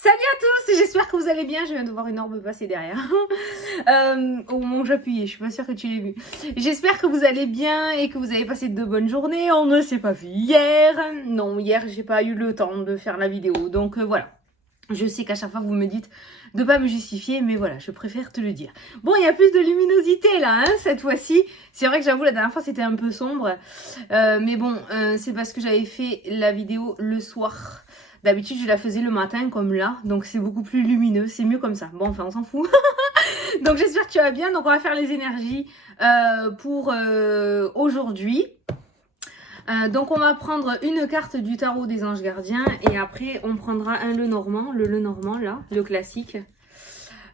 Salut à tous, j'espère que vous allez bien. Je viens de voir une orbe passer derrière. Au moment où j'appuyais, je suis pas sûre que tu l'aies vu. J'espère que vous allez bien et que vous avez passé de bonnes journées. On ne s'est pas vu hier. Non, hier j'ai pas eu le temps de faire la vidéo. Donc voilà. Je sais qu'à chaque fois vous me dites de pas me justifier, mais voilà, je préfère te le dire. Bon, il y a plus de luminosité là, hein, cette fois-ci. C'est vrai que j'avoue, la dernière fois c'était un peu sombre. Mais bon, c'est parce que j'avais fait la vidéo le soir. D'habitude, je la faisais le matin comme là, donc c'est beaucoup plus lumineux, c'est mieux comme ça. Bon, enfin, on s'en fout. Donc j'espère que tu vas bien. Donc on va faire les énergies pour aujourd'hui. Donc on va prendre une carte du tarot des anges gardiens et après on prendra un Lenormand là, le classique.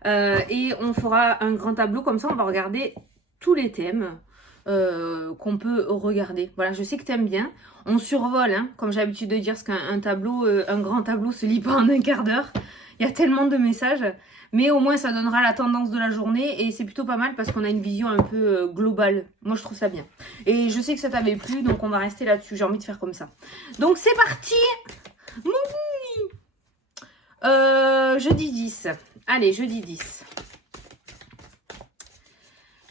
Et on fera un grand tableau, comme ça on va regarder tous les thèmes qu'on peut regarder. Voilà, je sais que tu aimes bien. On survole, hein, comme j'ai l'habitude de dire, parce qu'un tableau, un grand tableau se lit pas en un quart d'heure. Il y a tellement de messages. Mais au moins, ça donnera la tendance de la journée. Et c'est plutôt pas mal parce qu'on a une vision un peu globale. Moi, je trouve ça bien. Et je sais que ça t'avait plu, donc on va rester là-dessus. J'ai envie de faire comme ça. Donc, c'est parti. Jeudi 10. Allez, jeudi 10.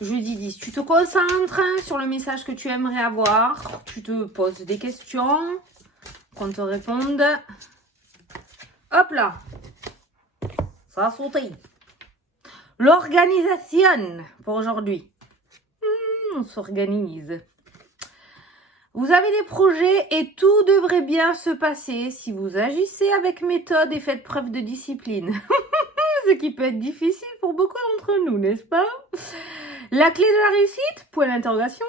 Jeudi 10, tu te concentres sur le message que tu aimerais avoir. Tu te poses des questions, qu'on te réponde. Hop là, ça a sauté. L'organisation pour aujourd'hui. On s'organise. Vous avez des projets et tout devrait bien se passer si vous agissez avec méthode et faites preuve de discipline. Ce qui peut être difficile pour beaucoup d'entre nous, n'est-ce pas? La clé de la réussite, point d'interrogation,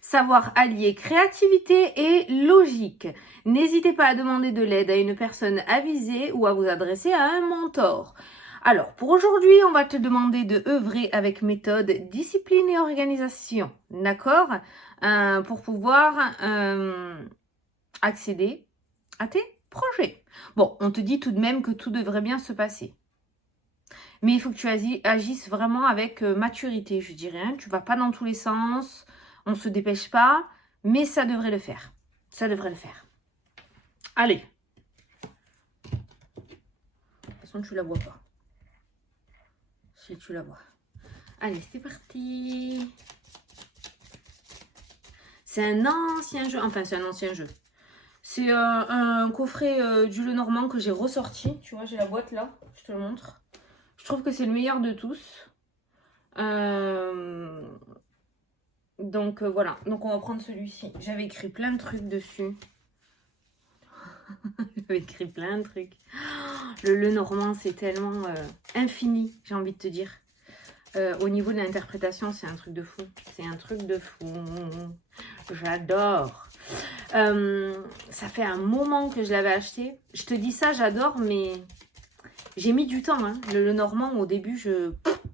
savoir allier créativité et logique. N'hésitez pas à demander de l'aide à une personne avisée ou à vous adresser à un mentor. Alors, pour aujourd'hui, on va te demander de œuvrer avec méthode, discipline et organisation. D'accord? Pour pouvoir accéder à tes projets. Bon, on te dit tout de même que tout devrait bien se passer. Mais il faut que tu agisses vraiment avec maturité, je dirais. Hein. Tu ne vas pas dans tous les sens, on ne se dépêche pas, mais ça devrait le faire. Ça devrait le faire. Allez. De toute façon, tu la vois pas. Si tu la vois. Allez, c'est parti. C'est un ancien jeu. Enfin, c'est un ancien jeu. C'est un coffret du Lenormand que j'ai ressorti. Tu vois, j'ai la boîte là. Je te le montre. Je trouve que c'est le meilleur de tous. Donc voilà. Donc on va prendre celui-ci. J'avais écrit plein de trucs dessus. J'avais écrit plein de trucs. Le Lenormand, c'est tellement infini, j'ai envie de te dire. Au niveau de l'interprétation, c'est un truc de fou. C'est un truc de fou. J'adore. Ça fait un moment que je l'avais acheté. Je te dis ça, j'adore, mais j'ai mis du temps. Hein. Le Lenormand, au début,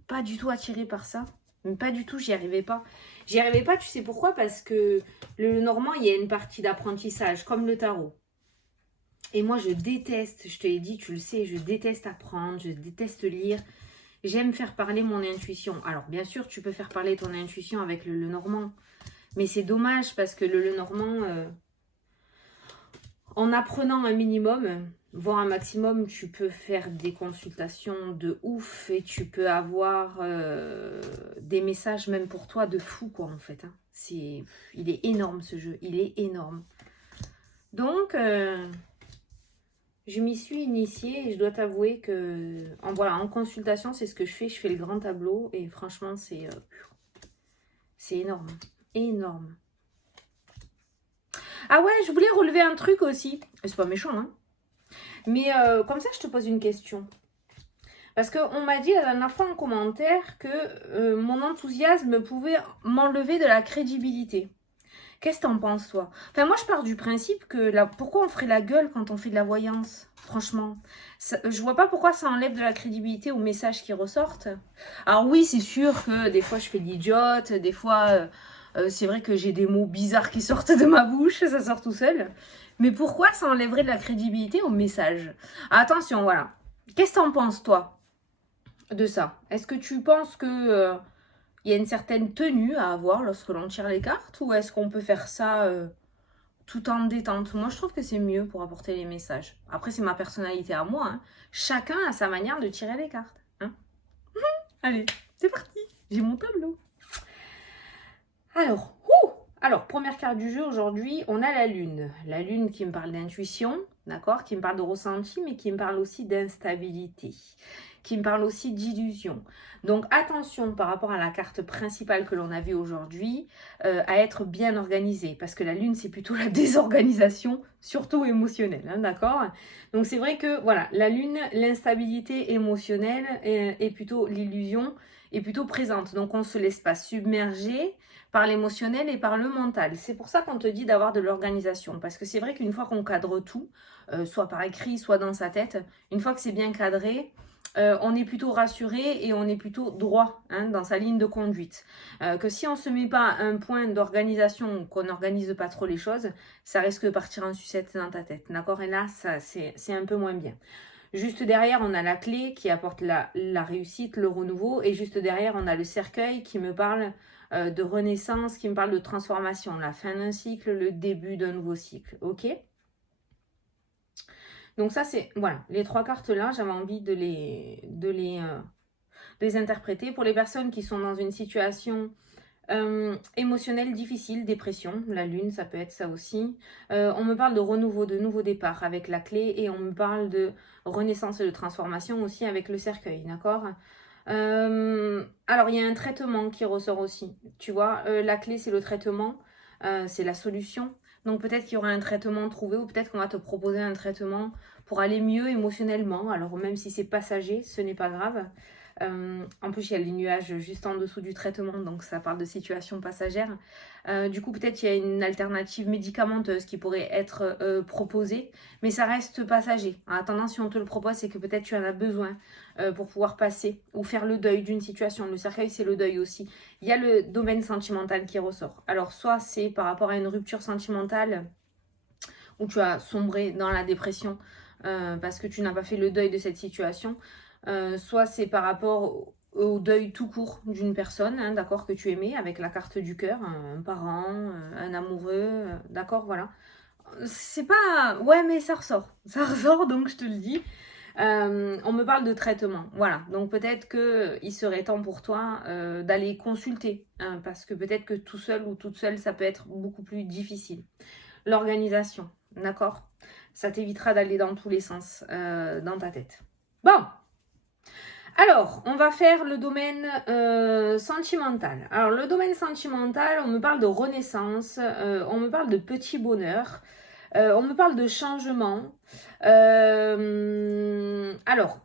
pas du tout attirée par ça. Mais pas du tout, j'y arrivais pas. J'y arrivais pas, tu sais pourquoi? Parce que le Lenormand, il y a une partie d'apprentissage, comme le tarot. Et moi, je déteste, je te l'ai dit, tu le sais, je déteste apprendre, je déteste lire. J'aime faire parler mon intuition. Alors, bien sûr, tu peux faire parler ton intuition avec le Lenormand. Mais c'est dommage parce que le Lenormand, en apprenant un minimum, voire un maximum, tu peux faire des consultations de ouf et tu peux avoir des messages même pour toi de fou, quoi, en fait. Hein. Il est énorme, ce jeu. Il est énorme. Donc... je m'y suis initiée et je dois t'avouer que en consultation, c'est ce que je fais. Je fais le grand tableau et franchement, c'est énorme. Énorme. Ah ouais, je voulais relever un truc aussi. C'est pas méchant, hein. Mais comme ça, je te pose une question. Parce qu'on m'a dit la dernière fois en commentaire que mon enthousiasme pouvait m'enlever de la crédibilité. Qu'est-ce que t'en penses, toi? Enfin, moi, je pars du principe que pourquoi on ferait la gueule quand on fait de la voyance? Franchement, je vois pas pourquoi ça enlève de la crédibilité aux messages qui ressortent. Alors oui, c'est sûr que des fois, je fais l'idiote. Des fois, c'est vrai que j'ai des mots bizarres qui sortent de ma bouche. Ça sort tout seul. Mais pourquoi ça enlèverait de la crédibilité aux messages? Attention, voilà. Qu'est-ce que t'en penses, toi, de ça? Est-ce que tu penses que... il y a une certaine tenue à avoir lorsque l'on tire les cartes ou est-ce qu'on peut faire ça tout en détente. Moi, je trouve que c'est mieux pour apporter les messages. Après, c'est ma personnalité à moi. Hein. Chacun a sa manière de tirer les cartes. Hein. Allez, c'est parti. J'ai mon tableau. Alors, première carte du jeu aujourd'hui, on a la lune. La lune qui me parle d'intuition, d'accord, qui me parle de ressenti, mais qui me parle aussi d'instabilité, qui me parle aussi d'illusion. Donc attention par rapport à la carte principale que l'on a vue aujourd'hui, à être bien organisé, parce que la lune c'est plutôt la désorganisation, surtout émotionnelle, hein, d'accord. Donc c'est vrai que voilà, la lune, l'instabilité émotionnelle est plutôt l'illusion, est plutôt présente. Donc on ne se laisse pas submerger par l'émotionnel et par le mental. C'est pour ça qu'on te dit d'avoir de l'organisation, parce que c'est vrai qu'une fois qu'on cadre tout, soit par écrit, soit dans sa tête, une fois que c'est bien cadré, on est plutôt rassuré et on est plutôt droit hein, dans sa ligne de conduite. Que si on ne se met pas un point d'organisation, qu'on n'organise pas trop les choses, ça risque de partir en sucette dans ta tête. D'accord. Et là, c'est un peu moins bien. Juste derrière, on a la clé qui apporte la réussite, le renouveau. Et juste derrière, on a le cercueil qui me parle de renaissance, qui me parle de transformation. La fin d'un cycle, le début d'un nouveau cycle. Ok ? Donc ça, c'est... Voilà, les trois cartes-là, j'avais envie de les interpréter. Pour les personnes qui sont dans une situation émotionnelle difficile, dépression, la lune, ça peut être ça aussi. On me parle de renouveau, de nouveau départ avec la clé. Et on me parle de renaissance et de transformation aussi avec le cercueil, d'accord ? Alors, il y a un traitement qui ressort aussi. Tu vois, la clé, c'est le traitement, c'est la solution. Donc, peut-être qu'il y aura un traitement trouvé ou peut-être qu'on va te proposer un traitement pour aller mieux émotionnellement. Alors, même si c'est passager, ce n'est pas grave. En plus, il y a les nuages juste en dessous du traitement, donc ça parle de situation passagère. Du coup, peut-être il y a une alternative médicamenteuse qui pourrait être proposée, mais ça reste passager. En attendant, si on te le propose, c'est que peut-être tu en as besoin pour pouvoir passer ou faire le deuil d'une situation. Le cercueil, c'est le deuil aussi. Il y a le domaine sentimental qui ressort. Alors, soit c'est par rapport à une rupture sentimentale où tu as sombré dans la dépression parce que tu n'as pas fait le deuil de cette situation. Soit c'est par rapport au deuil tout court d'une personne, hein, d'accord, que tu aimais, avec la carte du cœur, un parent, un amoureux, d'accord, voilà. C'est pas... Ouais, mais ça ressort, donc je te le dis. On me parle de traitement, voilà. Donc peut-être qu'il serait temps pour toi d'aller consulter, hein, parce que peut-être que tout seul ou toute seule, ça peut être beaucoup plus difficile. L'organisation, d'accord ? Ça t'évitera d'aller dans tous les sens dans ta tête. Bon, alors, on va faire le domaine sentimental. Alors, le domaine sentimental, on me parle de renaissance, on me parle de petit bonheur, on me parle de changement. Alors,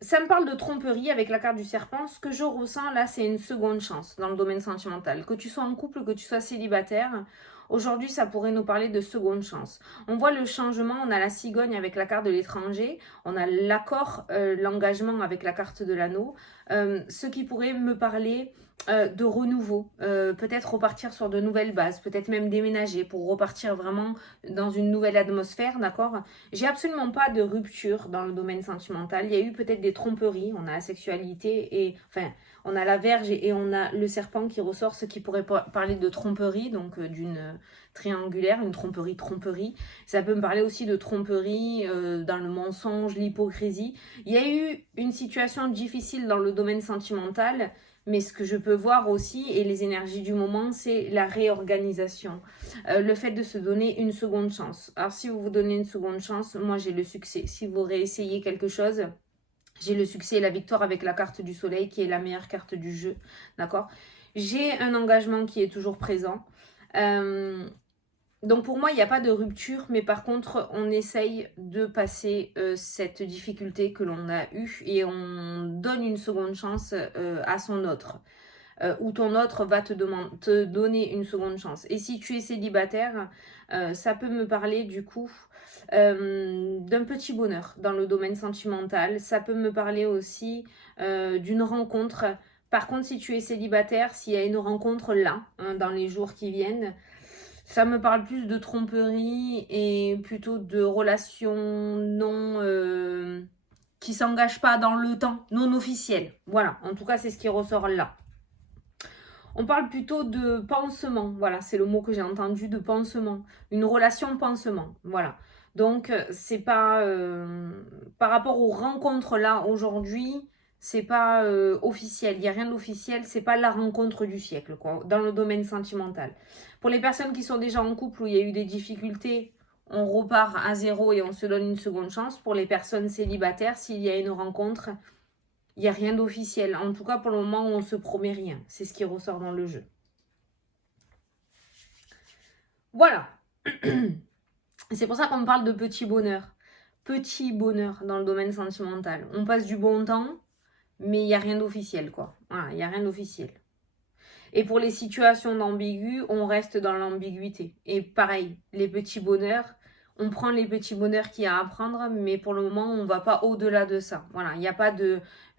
ça me parle de tromperie avec la carte du serpent. Ce que je ressens là, c'est une seconde chance dans le domaine sentimental. Que tu sois en couple, que tu sois célibataire, aujourd'hui, ça pourrait nous parler de seconde chance. On voit le changement, on a la cigogne avec la carte de l'étranger, on a l'accord, l'engagement avec la carte de l'anneau. Ce qui pourrait me parler de renouveau, peut-être repartir sur de nouvelles bases, peut-être même déménager pour repartir vraiment dans une nouvelle atmosphère, d'accord ? J'ai absolument pas de rupture dans le domaine sentimental. Il y a eu peut-être des tromperies, on a la sexualité et enfin on a la Vierge et on a le serpent qui ressort, ce qui pourrait parler de tromperie, donc d'une triangulaire, une tromperie. Ça peut me parler aussi de tromperie dans le mensonge, l'hypocrisie. Il y a eu une situation difficile dans le domaine sentimental, mais ce que je peux voir aussi, et les énergies du moment, c'est la réorganisation. Le fait de se donner une seconde chance. Alors, si vous vous donnez une seconde chance, moi, j'ai le succès. Si vous réessayez quelque chose, j'ai le succès et la victoire avec la carte du soleil, qui est la meilleure carte du jeu. D'accord ? J'ai un engagement qui est toujours présent. Donc pour moi, il n'y a pas de rupture, mais par contre, on essaye de passer cette difficulté que l'on a eue et on donne une seconde chance à son autre. Ou ton autre va te donner une seconde chance. Et si tu es célibataire, ça peut me parler du coup d'un petit bonheur dans le domaine sentimental. Ça peut me parler aussi d'une rencontre. Par contre, si tu es célibataire, s'il y a une rencontre là, hein, dans les jours qui viennent, ça me parle plus de tromperie et plutôt de relations non... qui ne s'engagent pas dans le temps, non officielles. Voilà, en tout cas, c'est ce qui ressort là. On parle plutôt de pansement. Voilà, c'est le mot que j'ai entendu, de pansement. Une relation pansement. Voilà. Donc, c'est pas... par rapport aux rencontres là, aujourd'hui, c'est pas officiel. Il n'y a rien d'officiel. C'est pas la rencontre du siècle, quoi, dans le domaine sentimental. Pour les personnes qui sont déjà en couple où il y a eu des difficultés, on repart à zéro et on se donne une seconde chance. Pour les personnes célibataires, s'il y a une rencontre, il n'y a rien d'officiel. En tout cas, pour le moment, on ne se promet rien. C'est ce qui ressort dans le jeu. Voilà. C'est pour ça qu'on parle de petit bonheur. Petit bonheur dans le domaine sentimental. On passe du bon temps, mais il n'y a rien d'officiel, quoi. Voilà, il n'y a rien d'officiel. Et pour les situations d'ambigu, on reste dans l'ambiguïté. Et pareil, les petits bonheurs, on prend les petits bonheurs qu'il y a à prendre, mais pour le moment, on ne va pas au-delà de ça. Voilà, il n'y a pas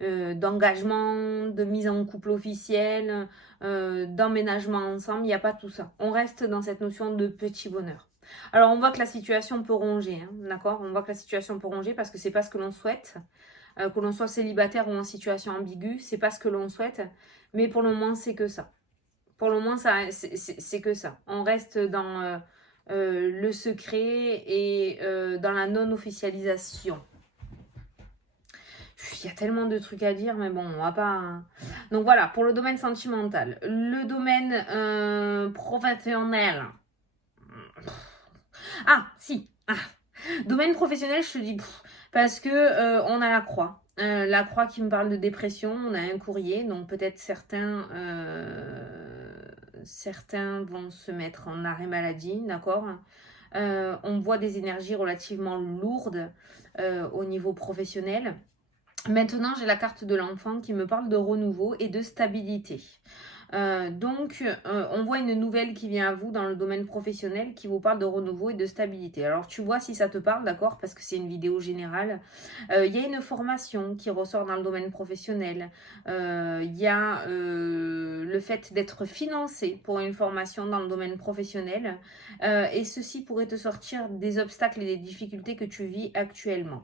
d'engagement, de mise en couple officiel, d'emménagement ensemble, il n'y a pas tout ça. On reste dans cette notion de petit bonheur. Alors, on voit que la situation peut ronger, hein, d'accord? On voit que la situation peut ronger parce que c'est pas ce que l'on souhaite. Que l'on soit célibataire ou en situation ambiguë, c'est pas ce que l'on souhaite. Mais pour le moment, c'est que ça. Pour le moment, c'est que ça. On reste dans le secret et dans la non-officialisation. Il y a tellement de trucs à dire, mais bon, on va pas... Donc voilà, pour le domaine sentimental. Le domaine professionnel. Ah, si. Ah. Domaine professionnel, je te dis... parce que on a la croix. La croix qui me parle de dépression, on a un courrier, donc peut-être certains vont se mettre en arrêt maladie, d'accord. On voit des énergies relativement lourdes au niveau professionnel. Maintenant, j'ai la carte de l'enfant qui me parle de renouveau et de stabilité. Donc, on voit une nouvelle qui vient à vous dans le domaine professionnel qui vous parle de renouveau et de stabilité. Alors, tu vois si ça te parle, d'accord, parce que c'est une vidéo générale. Il y a une formation qui ressort dans le domaine professionnel. Il y a le fait d'être financé pour une formation dans le domaine professionnel. Et ceci pourrait te sortir des obstacles et des difficultés que tu vis actuellement.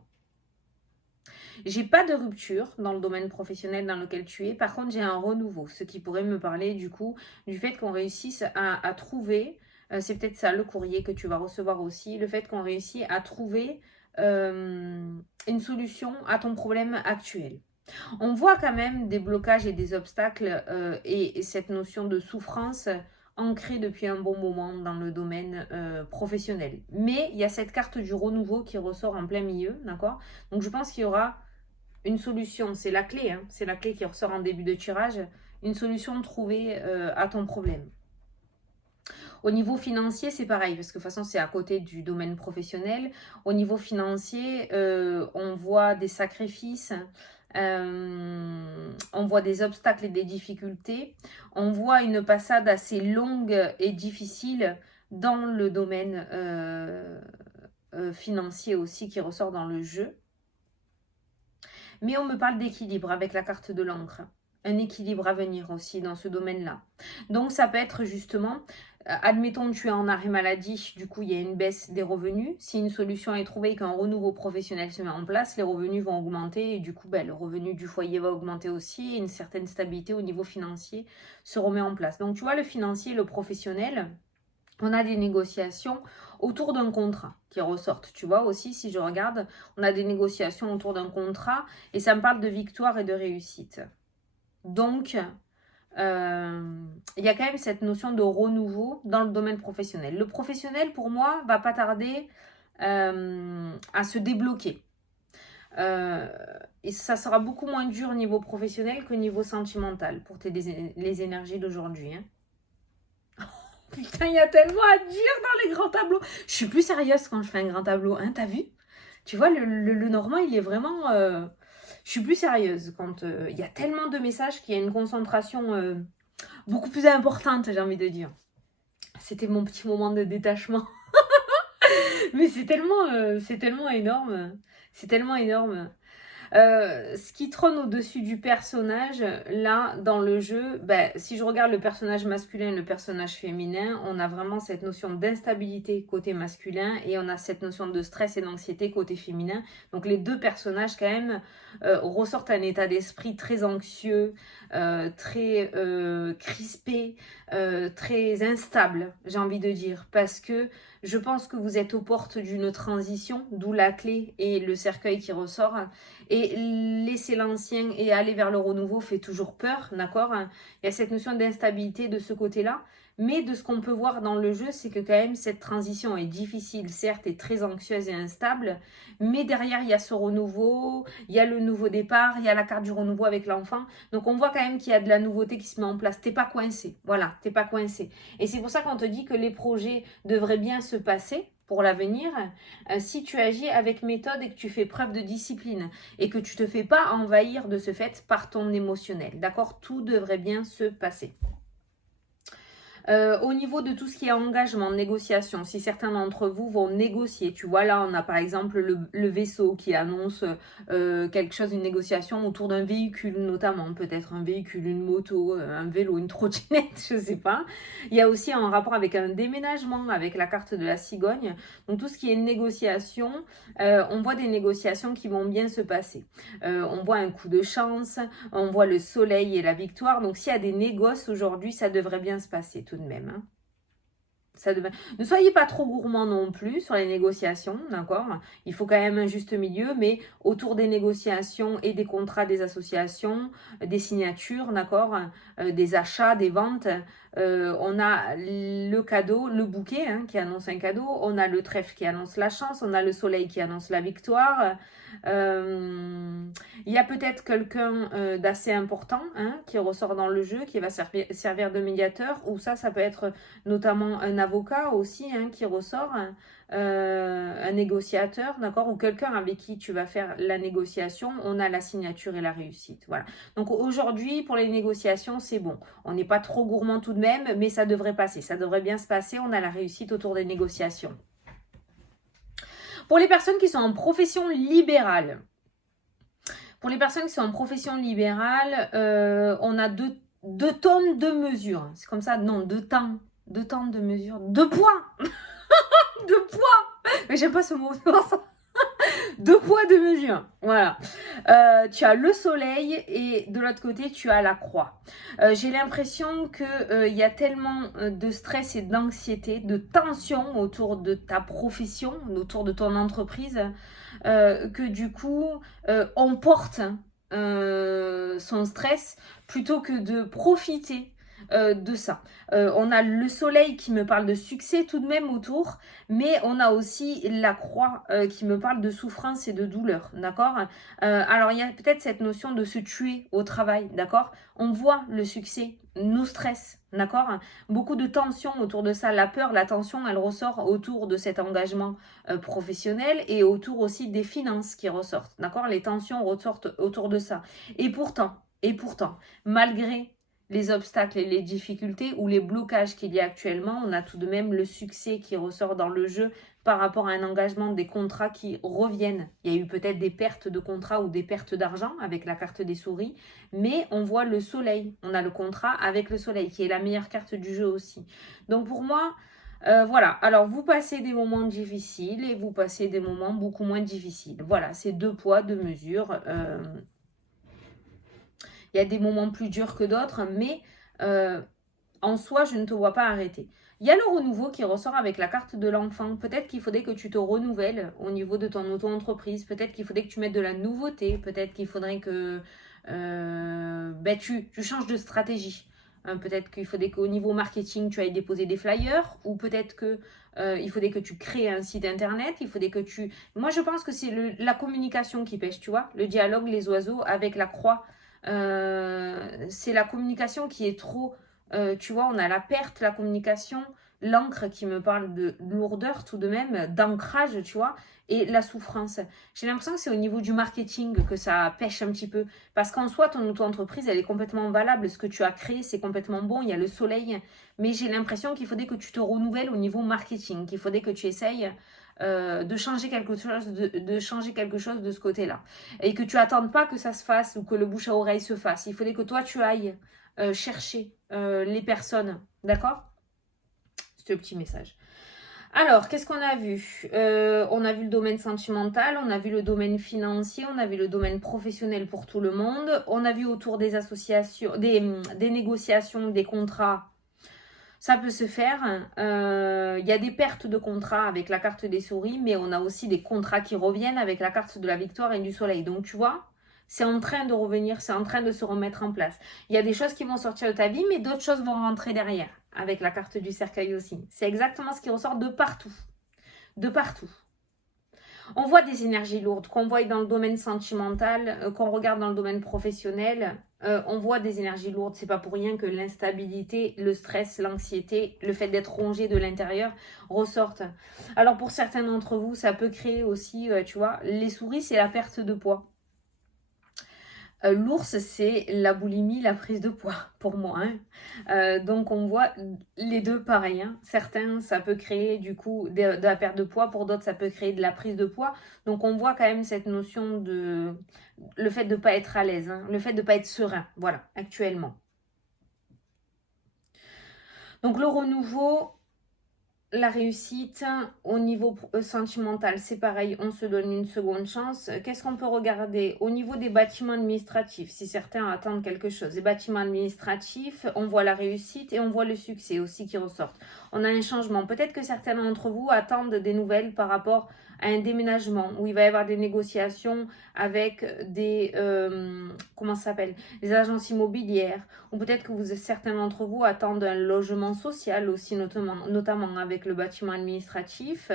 J'ai pas de rupture dans le domaine professionnel dans lequel tu es. Par contre, j'ai un renouveau. Ce qui pourrait me parler du coup du fait qu'on réussisse à trouver, c'est peut-être ça le courrier que tu vas recevoir aussi, le fait qu'on réussisse à trouver une solution à ton problème actuel. On voit quand même des blocages et des obstacles et cette notion de souffrance ancrée depuis un bon moment dans le domaine professionnel. Mais il y a cette carte du renouveau qui ressort en plein milieu, d'accord? Donc je pense qu'il y aura une solution, c'est la clé, hein, c'est la clé qui ressort en début de tirage, une solution trouvée à ton problème. Au niveau financier, c'est pareil, parce que de toute façon, c'est à côté du domaine professionnel. Au niveau financier, on voit des sacrifices, on voit des obstacles et des difficultés. On voit une passade assez longue et difficile dans le domaine financier aussi qui ressort dans le jeu. Mais on me parle d'équilibre avec la carte de l'encre. Un équilibre à venir aussi dans ce domaine-là. Donc ça peut être justement, admettons tu es en arrêt maladie, du coup il y a une baisse des revenus. Si une solution est trouvée et qu'un renouveau professionnel se met en place, les revenus vont augmenter et du coup le revenu du foyer va augmenter aussi et une certaine stabilité au niveau financier se remet en place. Donc tu vois, le financier et le professionnel, on a des négociations autour d'un contrat qui ressortent. Tu vois aussi, si je regarde, on a des négociations autour d'un contrat et ça me parle de victoire et de réussite. Donc, il y a quand même cette notion de renouveau dans le domaine professionnel. Le professionnel, pour moi, va pas tarder à se débloquer. Et ça sera beaucoup moins dur au niveau professionnel qu'au niveau sentimental pour les énergies d'aujourd'hui, hein. Putain, il y a tellement à dire dans les grands tableaux. Je suis plus sérieuse quand je fais un grand tableau, hein, t'as vu? Tu vois, le Normand, il est vraiment... Je suis plus sérieuse quand il y a tellement de messages qu'il y a une concentration beaucoup plus importante, j'ai envie de dire. C'était mon petit moment de détachement. Mais c'est tellement énorme. C'est tellement énorme. Ce qui trône au-dessus du personnage, là, dans le jeu, ben, si je regarde le personnage masculin et le personnage féminin, on a vraiment cette notion d'instabilité côté masculin et on a cette notion de stress et d'anxiété côté féminin. Donc les deux personnages, quand même, ressortent un état d'esprit très anxieux, très crispé, très instable, j'ai envie de dire, parce que je pense que vous êtes aux portes d'une transition, d'où la clé et le cercueil qui ressort. Et laisser l'ancien et aller vers le renouveau fait toujours peur, d'accord? Il y a cette notion d'instabilité de ce côté-là. Mais de ce qu'on peut voir dans le jeu, c'est que quand même cette transition est difficile, certes, et très anxieuse et instable. Mais derrière, il y a ce renouveau, il y a le nouveau départ, il y a la carte du renouveau avec l'enfant. Donc on voit quand même qu'il y a de la nouveauté qui se met en place. T'es pas coincé, voilà, t'es pas coincé. Et c'est pour ça qu'on te dit que les projets devraient bien se passer pour l'avenir, si tu agis avec méthode et que tu fais preuve de discipline et que tu te fais pas envahir de ce fait par ton émotionnel. D'accord? Tout devrait bien se passer. Au niveau de tout ce qui est engagement, négociation, si certains d'entre vous vont négocier, tu vois là on a par exemple le vaisseau qui annonce quelque chose, une négociation autour d'un véhicule notamment, peut-être un véhicule, une moto, un vélo, une trottinette, je sais pas. Il y a aussi un rapport avec un déménagement, avec la carte de la cigogne. Donc tout ce qui est négociation, on voit des négociations qui vont bien se passer. On voit un coup de chance, on voit le soleil et la victoire. Donc s'il y a des négoces aujourd'hui, ça devrait bien se passer tout de même. Hein. Ne soyez pas trop gourmand non plus sur les négociations, d'accord? Il faut quand même un juste milieu, mais autour des négociations et des contrats des associations, des signatures, d'accord? Des achats, des ventes, on a le cadeau, le bouquet hein, qui annonce un cadeau, on a le trèfle qui annonce la chance, on a le soleil qui annonce la victoire. Il y a peut-être quelqu'un d'assez important hein, qui ressort dans le jeu, qui va servir de médiateur, ou ça peut être notamment un avocat aussi hein, qui ressort, un négociateur, d'accord, ou quelqu'un avec qui tu vas faire la négociation, on a la signature et la réussite. Voilà. Donc aujourd'hui, pour les négociations, c'est bon. On n'est pas trop gourmand tout de même, mais ça devrait passer. Ça devrait bien se passer. On a la réussite autour des négociations. Pour les personnes qui sont en profession libérale, on a deux tonnes de mesures. C'est comme ça, non, deux temps de mesure. Deux poids deux poids. Mais j'aime pas ce mot. Deux poids, deux mesures. Voilà. Tu as le soleil et de l'autre côté, tu as la croix. J'ai l'impression qu'il y a tellement de stress et d'anxiété, de tension autour de ta profession, autour de ton entreprise, que du coup, on porte son stress plutôt que de profiter de ça. On a le soleil qui me parle de succès tout de même autour, mais on a aussi la croix qui me parle de souffrance et de douleur, d'accord? Alors il y a peut-être cette notion de se tuer au travail, d'accord? On voit le succès, nos stress, d'accord? Beaucoup de tension autour de ça, la peur, la tension, elle ressort autour de cet engagement professionnel et autour aussi des finances qui ressortent, d'accord? Les tensions ressortent autour de ça. Et pourtant, malgré les obstacles et les difficultés ou les blocages qu'il y a actuellement, on a tout de même le succès qui ressort dans le jeu par rapport à un engagement, des contrats qui reviennent. Il y a eu peut-être des pertes de contrats ou des pertes d'argent avec la carte des souris, mais on voit le soleil. On a le contrat avec le soleil qui est la meilleure carte du jeu aussi. Donc pour moi, voilà. Alors vous passez des moments difficiles et vous passez des moments beaucoup moins difficiles. Voilà, c'est deux poids, deux mesures. Il y a des moments plus durs que d'autres, mais en soi, je ne te vois pas arrêter. Il y a le renouveau qui ressort avec la carte de l'enfant. Peut-être qu'il faudrait que tu te renouvelles au niveau de ton auto-entreprise. Peut-être qu'il faudrait que tu mettes de la nouveauté. Peut-être qu'il faudrait que tu changes de stratégie. Peut-être qu'il faudrait qu'au niveau marketing, tu ailles déposer des flyers. Ou peut-être que il faudrait que tu crées un site internet. Il faudrait que tu... Moi, je pense que c'est la communication qui pêche, tu vois. Le dialogue, les oiseaux avec la croix. C'est la communication qui est trop... tu vois, on a la perte, la communication, l'encre qui me parle de lourdeur tout de même, d'ancrage, tu vois, et la souffrance. J'ai l'impression que c'est au niveau du marketing que ça pêche un petit peu. Parce qu'en soi, ton auto-entreprise, elle est complètement valable. Ce que tu as créé, c'est complètement bon. Il y a le soleil. Mais j'ai l'impression qu'il faudrait que tu te renouvelles au niveau marketing. Qu'il faudrait que tu essayes de changer quelque chose, de changer quelque chose de ce côté-là. Et que tu n'attendes pas que ça se fasse ou que le bouche à oreille se fasse. Il faudrait que toi, tu ailles chercher les personnes. D'accord? C'est le petit message. Alors, qu'est-ce qu'on a vu? On a vu le domaine sentimental, on a vu le domaine financier, on a vu le domaine professionnel pour tout le monde. On a vu autour des associations, des négociations, des contrats. Ça peut se faire. Il y a des pertes de contrats avec la carte des souris, mais on a aussi des contrats qui reviennent avec la carte de la victoire et du soleil. Donc, tu vois, c'est en train de revenir, c'est en train de se remettre en place. Il y a des choses qui vont sortir de ta vie, mais d'autres choses vont rentrer derrière, avec la carte du cercueil aussi. C'est exactement ce qui ressort de partout. De partout. On voit des énergies lourdes, qu'on voit dans le domaine sentimental, qu'on regarde dans le domaine professionnel, on voit des énergies lourdes. C'est pas pour rien que l'instabilité, le stress, l'anxiété, le fait d'être rongé de l'intérieur ressortent. Alors pour certains d'entre vous, ça peut créer aussi, tu vois, les souris, c'est la perte de poids. L'ours, c'est la boulimie, la prise de poids, pour moi. Hein. Donc, on voit les deux pareil. Hein. Certains, ça peut créer du coup de la perte de poids. Pour d'autres, ça peut créer de la prise de poids. Donc, on voit quand même cette notion de... Le fait de ne pas être à l'aise. Hein. Le fait de ne pas être serein. Voilà, actuellement. Donc, le renouveau... La réussite au niveau sentimental, c'est pareil, on se donne une seconde chance. Qu'est-ce qu'on peut regarder au niveau des bâtiments administratifs? Si certains attendent quelque chose, les bâtiments administratifs, on voit la réussite et on voit le succès aussi qui ressortent. On a un changement. Peut-être que certains d'entre vous attendent des nouvelles par rapport à un déménagement où il va y avoir des négociations avec des comment ça s'appelle, des agences immobilières, ou peut-être que certains d'entre vous attendent un logement social aussi, notamment avec le bâtiment administratif.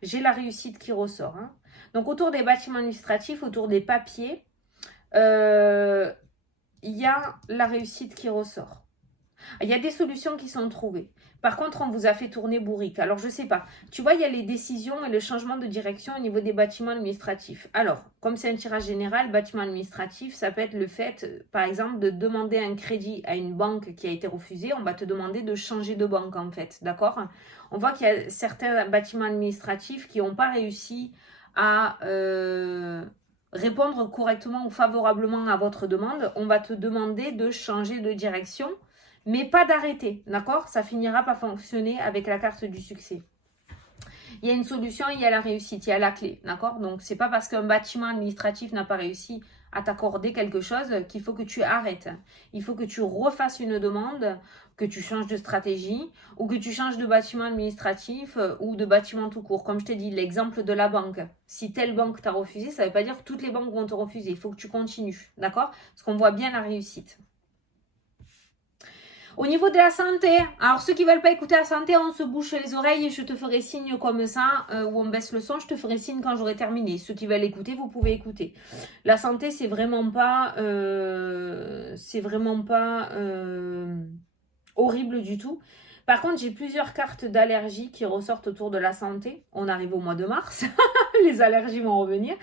J'ai la réussite qui ressort. Hein. Donc autour des bâtiments administratifs, autour des papiers, il y a la réussite qui ressort. Il y a des solutions qui sont trouvées. Par contre, on vous a fait tourner bourrique. Alors, je ne sais pas. Tu vois, il y a les décisions et le changement de direction au niveau des bâtiments administratifs. Alors, comme c'est un tirage général, bâtiment administratif, ça peut être le fait, par exemple, de demander un crédit à une banque qui a été refusée. On va te demander de changer de banque, en fait. D'accord? On voit qu'il y a certains bâtiments administratifs qui n'ont pas réussi à... répondre correctement ou favorablement à votre demande. On va te demander de changer de direction, mais pas d'arrêter, d'accord? Ça finira par fonctionner avec la carte du succès. Il y a une solution, il y a la réussite, il y a la clé, d'accord? Donc, c'est pas parce qu'un bâtiment administratif n'a pas réussi à t'accorder quelque chose qu'il faut que tu arrêtes. Il faut que tu refasses une demande, que tu changes de stratégie ou que tu changes de bâtiment administratif ou de bâtiment tout court. Comme je t'ai dit, l'exemple de la banque. Si telle banque t'a refusé, ça ne veut pas dire que toutes les banques vont te refuser. Il faut que tu continues, d'accord? Parce qu'on voit bien la réussite. Au niveau de la santé, alors ceux qui ne veulent pas écouter la santé, on se bouche les oreilles et je te ferai signe comme ça, ou on baisse le son, je te ferai signe quand j'aurai terminé. Ceux qui veulent écouter, vous pouvez écouter. La santé, c'est vraiment pas horrible du tout. Par contre, j'ai plusieurs cartes d'allergie qui ressortent autour de la santé. On arrive au mois de mars, les allergies vont revenir.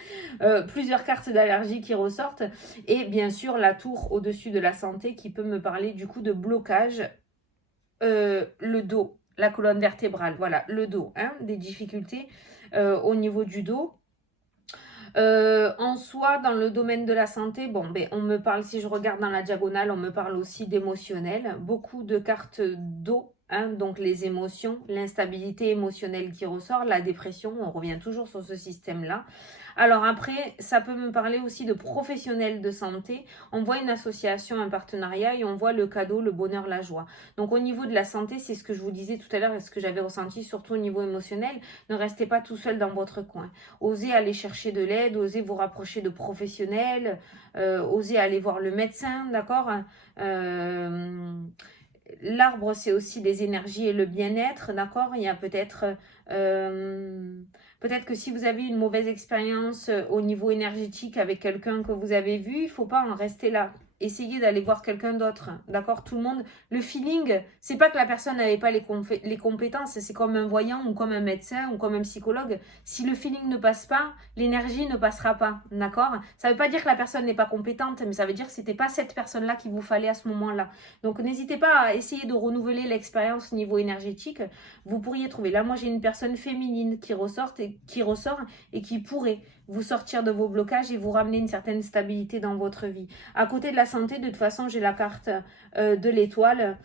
Plusieurs cartes d'allergie qui ressortent. Et bien sûr, la tour au-dessus de la santé qui peut me parler du coup de blocage. Le dos, la colonne vertébrale, voilà, le dos, hein, des difficultés au niveau du dos. En soi, dans le domaine de la santé, bon, ben, on me parle, si je regarde dans la diagonale, on me parle aussi d'émotionnel. Beaucoup de cartes d'eau. Hein, donc les émotions, l'instabilité émotionnelle qui ressort, la dépression, on revient toujours sur ce système-là. Alors après, ça peut me parler aussi de professionnels de santé. On voit une association, un partenariat et on voit le cadeau, le bonheur, la joie. Donc au niveau de la santé, c'est ce que je vous disais tout à l'heure et ce que j'avais ressenti surtout au niveau émotionnel. Ne restez pas tout seul dans votre coin. Osez aller chercher de l'aide, osez vous rapprocher de professionnels, osez aller voir le médecin, d'accord ? L'arbre, c'est aussi les énergies et le bien-être, d'accord? Il y a peut-être que si vous avez une mauvaise expérience au niveau énergétique avec quelqu'un que vous avez vu, il ne faut pas en rester là. essayez d'aller voir quelqu'un d'autre, d'accord? Tout le monde, le feeling, c'est pas que la personne n'avait pas les compétences, c'est comme un voyant ou comme un médecin ou comme un psychologue. Si le feeling ne passe pas, l'énergie ne passera pas, d'accord? Ça veut pas dire que la personne n'est pas compétente, mais ça veut dire que c'était pas cette personne-là qu'il vous fallait à ce moment-là. Donc n'hésitez pas à essayer de renouveler l'expérience au niveau énergétique. Vous pourriez trouver. Là, moi, j'ai une personne féminine qui ressort et qui pourrait vous sortir de vos blocages et vous ramener une certaine stabilité dans votre vie. À côté de la santé, de toute façon, j'ai la carte de l'étoile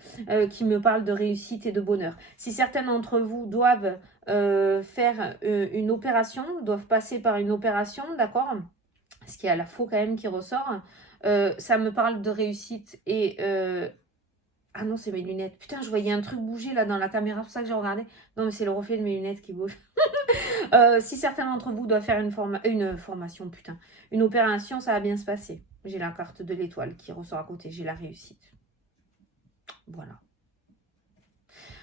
qui me parle de réussite et de bonheur. Si certains d'entre vous doivent faire une opération, doivent passer par une opération, d'accord? Parce qu'il y a la faux quand même qui ressort. Ça me parle de réussite et... Ah non, c'est mes lunettes. Putain, je voyais un truc bouger là dans la caméra, c'est pour ça que j'ai regardé. Non, mais c'est le reflet de mes lunettes qui bouge. Si certains d'entre vous doivent faire une formation, putain, une opération, ça va bien se passer. J'ai la carte de l'étoile qui ressort à côté. J'ai la réussite. Voilà.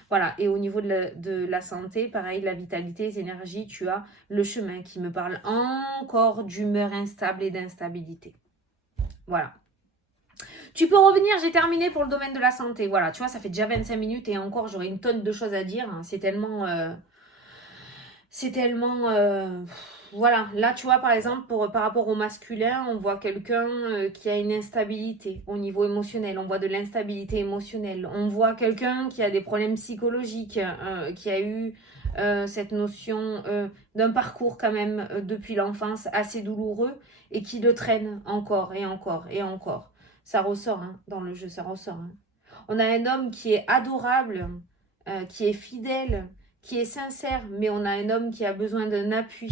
Voilà, et au niveau de la santé, pareil, la vitalité, les énergies, tu as le chemin qui me parle encore d'humeur instable et d'instabilité. Voilà. Tu peux revenir, j'ai terminé pour le domaine de la santé. Voilà, tu vois, ça fait déjà 25 minutes et encore, j'aurais une tonne de choses à dire. C'est tellement... voilà, là, tu vois, par exemple, par rapport au masculin, on voit quelqu'un qui a une instabilité au niveau émotionnel. On voit de l'instabilité émotionnelle. On voit quelqu'un qui a des problèmes psychologiques, qui a eu cette notion d'un parcours quand même depuis l'enfance assez douloureux et qui le traîne encore et encore et encore. Ça ressort hein, dans le jeu, ça ressort. Hein. On a un homme qui est adorable, qui est fidèle, qui est sincère, mais on a un homme qui a besoin d'un appui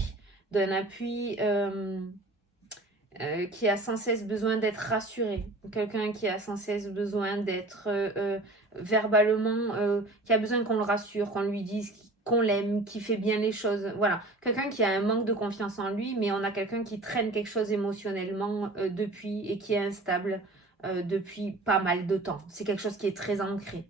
qui a sans cesse besoin d'être rassuré, quelqu'un qui a sans cesse besoin d'être verbalement, qui a besoin qu'on le rassure, qu'on lui dise qu'on l'aime, qui fait bien les choses, voilà, quelqu'un qui a un manque de confiance en lui, mais on a quelqu'un qui traîne quelque chose émotionnellement depuis et qui est instable depuis pas mal de temps, c'est quelque chose qui est très ancré.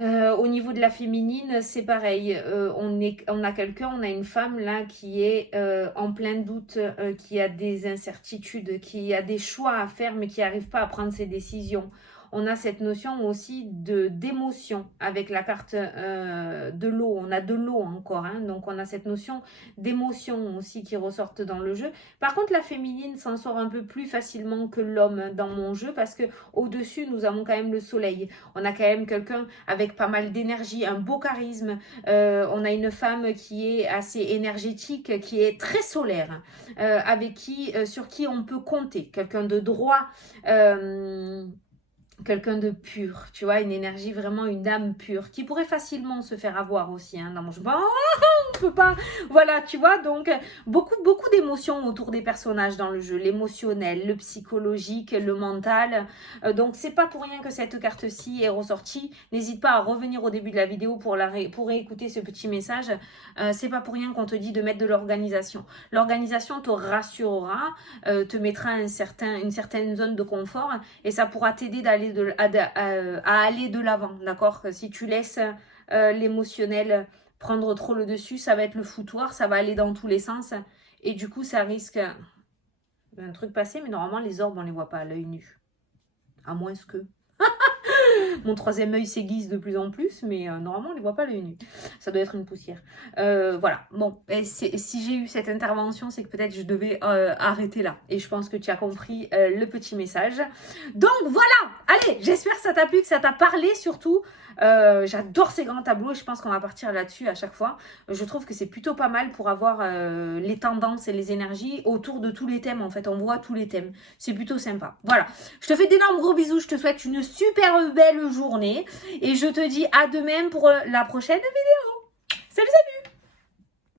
Au niveau de la féminine, c'est pareil. On a quelqu'un, on a une femme là qui est en plein doute, qui a des incertitudes, qui a des choix à faire, mais qui n'arrive pas à prendre ses décisions. On a cette notion aussi d'émotion avec la carte de l'eau. On a de l'eau encore, hein, donc on a cette notion d'émotion aussi qui ressortent dans le jeu. Par contre, la féminine s'en sort un peu plus facilement que l'homme dans mon jeu parce que au-dessus, nous avons quand même le soleil. On a quand même quelqu'un avec pas mal d'énergie, un beau charisme. On a une femme qui est assez énergétique, qui est très solaire, sur qui on peut compter. Quelqu'un de droit. Quelqu'un de pur, tu vois, une énergie vraiment, une âme pure, qui pourrait facilement se faire avoir aussi, hein, dans mon jeu. Bon, on peut pas, voilà, tu vois, donc beaucoup d'émotions autour des personnages dans le jeu, l'émotionnel, le psychologique, le mental, donc c'est pas pour rien que cette carte-ci est ressortie, n'hésite pas à revenir au début de la vidéo pour écouter ce petit message, c'est pas pour rien qu'on te dit de mettre de l'organisation. L'organisation te rassurera, te mettra une certaine zone de confort, et ça pourra t'aider à aller de l'avant, d'accord? Si tu laisses l'émotionnel prendre trop le dessus, ça va être le foutoir, ça va aller dans tous les sens, et du coup, ça risque un truc passé, mais normalement, les orbes, on les voit pas à l'œil nu. À moins que... Mon troisième œil s'aiguise de plus en plus, mais normalement, on ne les voit pas l'œil nu. Ça doit être une poussière. Voilà. Bon, si j'ai eu cette intervention, c'est que peut-être je devais arrêter là. Et je pense que tu as compris le petit message. Donc, voilà. Allez, j'espère que ça t'a plu, que ça t'a parlé surtout. J'adore ces grands tableaux et je pense qu'on va partir là-dessus à chaque fois. Je trouve que c'est plutôt pas mal pour avoir les tendances et les énergies autour de tous les thèmes. En fait, on voit tous les thèmes. C'est plutôt sympa. Voilà. Je te fais d'énormes gros bisous. Je te souhaite une super belle journée et je te dis à demain pour la prochaine vidéo. Salut, salut!